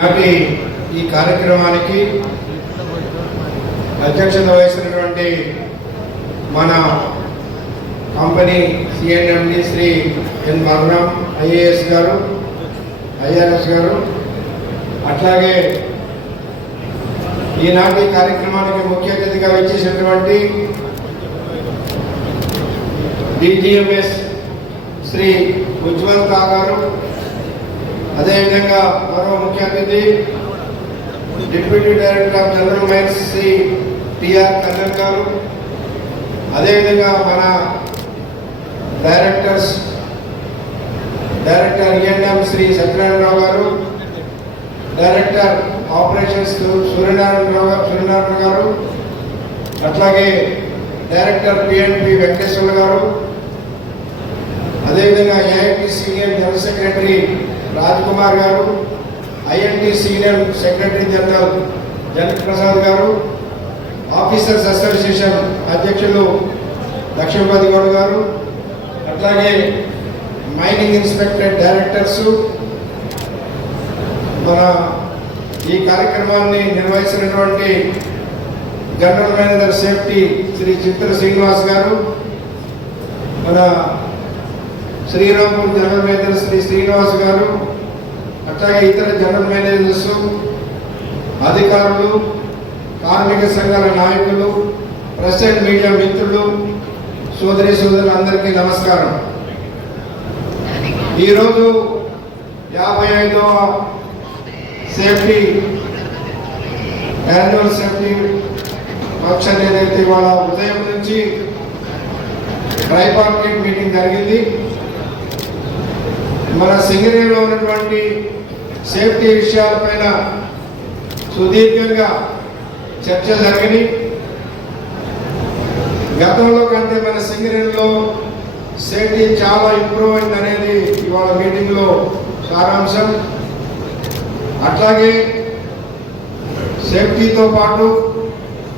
నాటి ఈ కార్యక్రమానికి అధ్యక్షత వహిస్తున్నటువంటి మన కంపెనీ సిఎన్ఎండి శ్రీ ఎన్ మరణం ఐఏఎస్ గారు ఐఆర్ఎస్ గారు. అట్లాగే ఈనాటి కార్యక్రమానికి ముఖ్య అతిథిగా వచ్చేసినటువంటి డిజిఎంఎస్ శ్రీ ఉజ్వల్ కా గారు అదేవిధంగా మరో ముఖ్య అతిథి deputy director of general mines Shri TR Kannar గారు. అదేవిధంగా మన directors director ENM Shri Satyanarayana Rao గారు డైరెక్టర్ ఆపరేషన్స్ సూర్యనారాయణరావు గారు సూర్యనారాయణ గారు అట్లాగే డైరెక్టర్ పిఎన్పి వెంకటేశ్వర గారు అదేవిధంగా AIT senior general secretary Raj Kumar గారు INT senior secretary general Janak Prasad గారు ఆఫీసర్స్ అసోసియేషన్ అధ్యక్షులు లక్ష్మీపతి గౌడ్ గారు అట్లాగే మైనింగ్ ఇన్స్పెక్టర్ డైరెక్టర్స్ మన ఈ కార్యక్రమాన్ని నిర్వహిస్తున్నటువంటి general manager safety Shri Chitra Srinivas గారు మన శ్రీరాంపూర్ జనరల్ మేనేజర్ శ్రీ శ్రీనివాస్ గారు అట్లాగే ఇతర జనరల్ మేనేజర్స్ అధికారులు కార్మిక సంఘాల నాయకులు ప్రెస్ అండ్ మీడియా మిత్రులు సోదరి సోదరులు అందరికీ నమస్కారం. ఈరోజు యాభై ఐదవ సేఫ్టీ యాన్యువల్ సేఫ్టీ ఫంక్షన్ ఏదైతే ఇవాళ ఉదయం నుంచి ట్రైపార్కెట్ మీటింగ్ జరిగింది మన సింగరేణిలో ఉన్నటువంటి సేఫ్టీ విషయాలపైన సుదీర్ఘంగా చర్చ జరగని గతంలో కంటే మన సింగరేణిలో సేఫ్టీ చాలా ఇంప్రూవ్ అయింది అనేది ఇవాళ మీటింగ్లో సారాంశం. అట్లాగే సేఫ్టీతో పాటు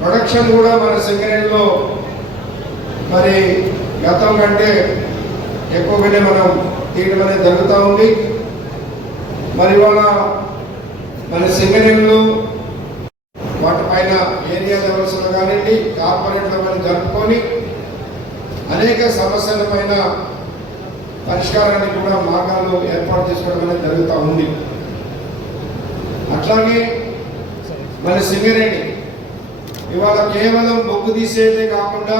ప్రొడక్షన్ కూడా మన సింగరేణిలో మరి గతం కంటే ఎక్కువగానే మనం తీయడం అనేది జరుగుతూ ఉంది. మరి ఇవాళ మన సింగరేణులు వాటిపైన ఏరియా లెవెల్స్లో కానివ్వండి కార్పొరేట్ లెవెల్ జరుపుకొని అనేక సమస్యల పైన పరిష్కారానికి కూడా మార్గాలు ఏర్పాటు చేసుకోవడం అనేది జరుగుతూ ఉంది. అట్లాగే మన సింగరేణి ఇవాళ కేవలం బొగ్గు తీసేదే కాకుండా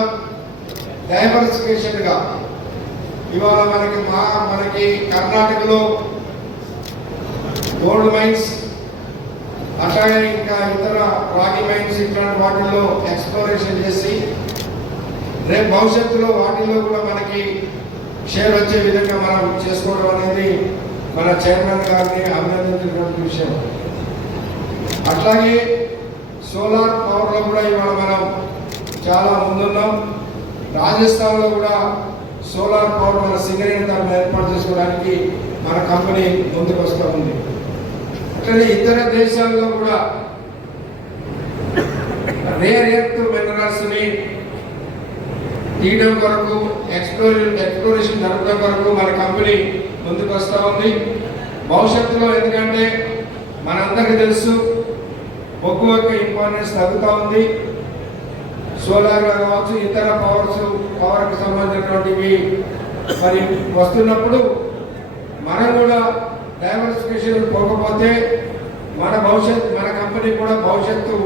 డైవర్సిఫికేషన్గా ఇవాళ మనకి మా మనకి కర్ణాటకలో గోల్డ్ మైన్స్ అట్లాగే ఇంకా ఇతర రాగి మైన్స్ ఇట్లాంటి వాటిల్లో ఎక్స్ప్లోరేషన్ చేసి రేపు భవిష్యత్తులో వాటిల్లో కూడా మనకి షేర్ వచ్చే విధంగా మనం చేసుకోవడం అనేది మన చైర్మన్ గారిని అభినందించినటువంటి విషయం. అట్లాగే సోలార్ పవర్లో కూడా ఇవాళ మనం చాలా ముందున్నాం. రాజస్థాన్లో కూడా సోలార్ పవర్ మన సింగరేణి తరఫున ఏర్పాటు చేసుకోవడానికి మన కంపెనీ ముందుకు వస్తూ ఉంది. అట్లనే ఇతర దేశాల్లో కూడా రేర్ ఎర్త్ మినరల్స్ని తీయడం కొరకు ఎక్స్ప్లోర్ ఎక్స్ప్లోరేషన్ జరపడం కొరకు మన కంపెనీ ముందుకు వస్తూ ఉంది. భవిష్యత్తులో ఎందుకంటే మనందరికీ తెలుసు ఒక్కొక్క యొక్క ఇంపార్టెన్స్ తగ్గుతూ ఉంది. సోలార్ కావచ్చు ఇతర పవర్స్ పవర్కి సంబంధించినటువంటివి మరి వస్తున్నప్పుడు మనం కూడా డైవర్సిఫికేషన్ పోకపోతే మన భవిష్యత్ మన కంపెనీ కూడా భవిష్యత్తు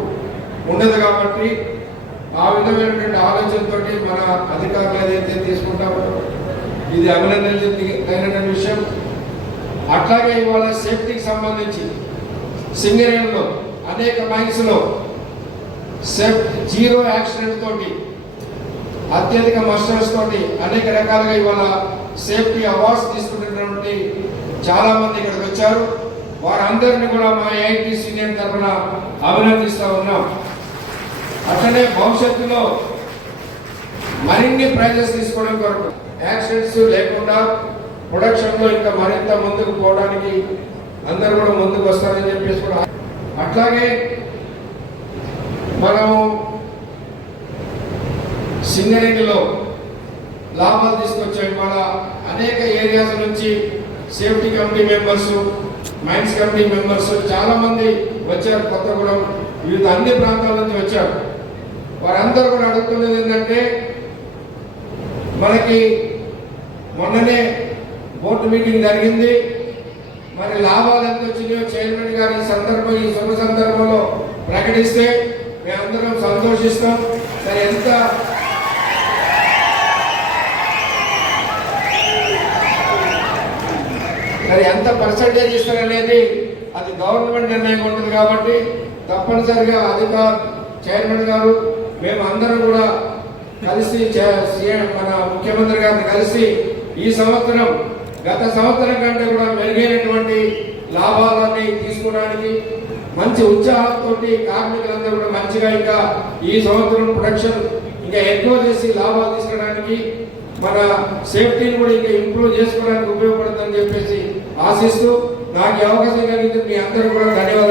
ఉండదు కాబట్టి ఆ విధమైనటువంటి ఆలోచనతో మన అధికారులు ఏదైతే తీసుకుంటామో ఇది అభినందన విషయం. అట్లాగే ఇవాళ సేఫ్టీకి సంబంధించి సింగరేణిలో అనేక మైన్స్లో సెఫ్ జీరో యాక్సిడెంట్ తోటి అత్యధిక మస్టర్స్ తోటి అనేక రకాలుగా ఇవాళ సేఫ్టీ అవార్డ్స్ తీసుకున్నటువంటి చాలా మంది ఇక్కడికి వచ్చారు. వారందరినీ కూడా మా ఐఐటి సీనియర్ తరఫున అభినందిస్తూ ఉన్నాం. అట్లనే భవిష్యత్తులో మరిన్ని ప్రైజెస్ తీసుకోవడం కొరకు యాక్సిడెంట్స్ లేకుండా ప్రొడక్షన్లో ఇంకా మరింత ముందుకు పోవడానికి అందరూ కూడా ముందుకు వస్తారని చెప్పేసి కూడా అట్లాగే మనము సింగరేణిలో లాభాలు తీసుకొచ్చాం కూడా అనేక ఏరియాస్ నుంచి safety committee members mines committee members చాలా మంది వచ్చారు కొత్తగూడెం వివిధ అన్ని ప్రాంతాల నుంచి వచ్చారు. వారందరూ కూడా అడుగుతున్నది ఏంటంటే మనకి మొన్ననే బోర్డు మీటింగ్ జరిగింది. మరి లాభాలు ఎంత వచ్చినాయో చైర్మన్ గారు ఈ సందర్భం ఈ శుభ సందర్భంలో ప్రకటిస్తే మేమందరం మరి ఎంత? మరి ఎంత పర్సంటేజ్ ఇస్తారనేది అది గవర్నమెంట్ నిర్ణయం ఉంటుంది కాబట్టి తప్పనిసరిగా అధికార చైర్మన్ గారు మేము అందరం కూడా కలిసి చే- మన ముఖ్యమంత్రి గారిని కలిసి ఈ సంవత్సరం గత సంవత్సరం కంటే కూడా మెరుగైనటువంటి లాభాలన్నీ తీసుకోవడానికి మంచి ఉత్సాహంతో కార్మికులందరూ కూడా మంచిగా ఇంకా ఈ సంవత్సరం ప్రొడక్షన్ ఇంకా ఎక్కువ చేసి లాభాలు తీసుకోవడానికి మన సేఫ్టీని కూడా ఇంకా ఇంప్రూవ్ చేసుకోవడానికి ఉపయోగపడుతుందని చెప్పేసి ఆశిస్తూ నాకు అవకాశం కలిగితే మీ అందరూ కూడా ధన్యవాదాలు.